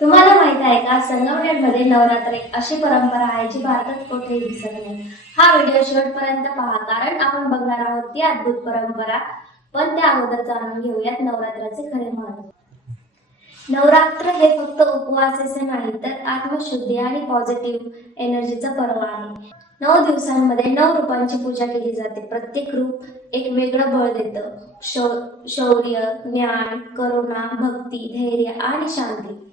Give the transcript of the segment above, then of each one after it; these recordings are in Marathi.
तुम्हाला माहीत आहे का संगमनेरमध्ये नवरात्र एक अशी परंपरा आहे जी भारतात कुठेही दिसत नाही. हा व्हिडिओ शेवटपर्यंत पहा कारण आपण बघणार आहोत ती अद्भुत परंपरा. पण त्या अगोदर जाणून घेऊयात नवरात्राचे खरे महत्त्व नवरात्र हे फक्त उपवासाचे नाही तर आत्मशुद्धी आणि पॉझिटिव्ह एनर्जीचा पर्व आहे. नऊ दिवसांमध्ये नऊ रूपांची पूजा केली जाते. प्रत्येक रूप एक वेगळं बळ देतं. शौ- शौर्य ज्ञान करुणा भक्ती धैर्य आणि शांती.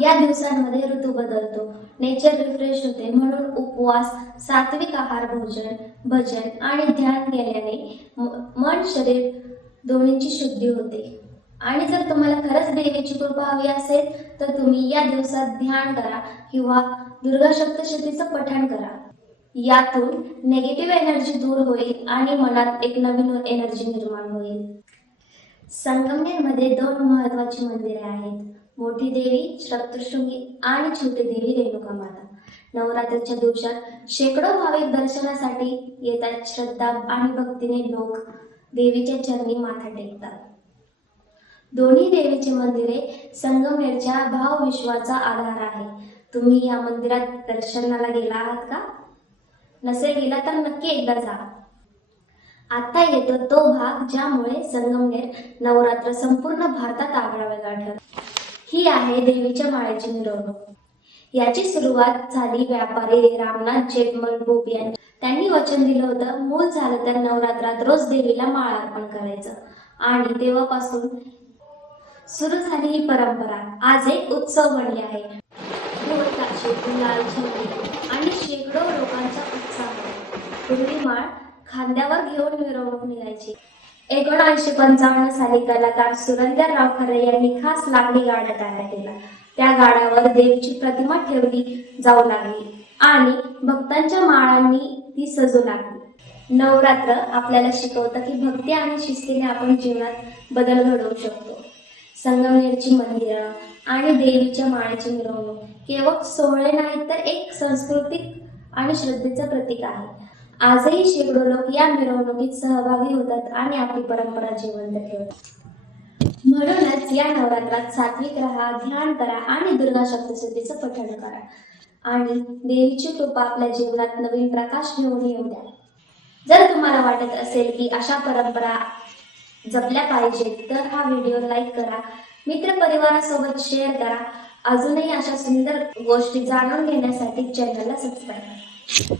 या दिवसांमध्ये ऋतू बदलतो. नेचर रिफ्रेश होते. म्हणून उपवास सात्विक आहार भोजन भजन आणि ध्यान केल्याने मन शरीर दोन्हीची शुद्धी होते. आणि जर तुम्हाला खरंच देवीची कृपा हवी असेल तर तुम्ही या दिवसात ध्यान करा किंवा दुर्गा सप्तशतीचं पठण करा. यातून नेगेटिव्ह एनर्जी दूर होईल आणि मनात एक नवीन एनर्जी निर्माण होईल. संगमनेरमध्ये दोन महत्वाची मंदिरे आहेत. मोठी देवी सप्तशृंगी आणि छोटी देवी रेणुका माता. नवरात्रीच्या दिवसात शेकडो भाविक दर्शनासाठी येतात श्रद्धा आणि भक्तीने लोक देवीच्या चरणी माथा टेकतात. दोन्ही देवीचे मंदिरे संगमनेरच्या भावविश्वाचा आधार आहे. तुम्ही या मंदिरात दर्शनाला गेला आहात का? नसेल गेला तर नक्की एकदा जा. आता येतो तो भाग ज्यामुळे संगमनेर नवरात्र संपूर्ण भारतात आगळा वेगळा ठरतो. ही आहे देवीच्या माळेची मिरवणूक. याची सुरुवात झाली व्यापारी रामनाथ जेटमल बोब यांनी. त्यांनी वचन दिलं होतं. मूळ झालं तर नवरात्रात रोज देवीला माळ अर्पण करायचं. आणि तेव्हापासून सुरू झाली ही परंपरा. आज एक उत्सव बनली आहे. आणि शेकडो लोकांचा उत्साह. पूर्वी माळ खांद्यावर घेऊन मिरवणूक निघायची. एकोणऐंशी पंचावन्न साली कलाकार सुरंदरराव खरे यांनी खास लाकडी गाड्या तयार केला. त्या गाड्यावर देवीची प्रतिमा ठेवली जाऊ लागली आणि भक्तांच्या माळांनी ती सजू लागली. नवरात्र आपल्याला शिकवतं की भक्ती आणि शिस्तीने आपण जीवनात बदल घडवू शकतो. संगमनेरची मंदिरं आणि देवीच्या माळेची मिरवणूक केवळ सोहळे नाहीत तर एक सांस्कृतिक आणि श्रद्धेचं प्रतीक आहे. आजही शेकडो लोक या मिरवणुकीत सहभागी होतात आणि आपली परंपरा जिवंत ठेवतात. म्हणूनच या नवरात्रात सात्विक राहा ध्यान करा आणि दुर्गा सप्तशतीचं पठण करा. आणि देवीची कृपा आपल्या जीवनात नवीन प्रकाश घेऊन येऊ द्या. जर तुम्हाला वाटत असेल की अशा परंपरा जपल्या पाहिजेत तर हा व्हिडिओ लाईक करा मित्र परिवारासोबत शेअर करा. अजूनही अशा सुंदर गोष्टी जाणून घेण्यासाठी चॅनलला सबस्क्राईब करा.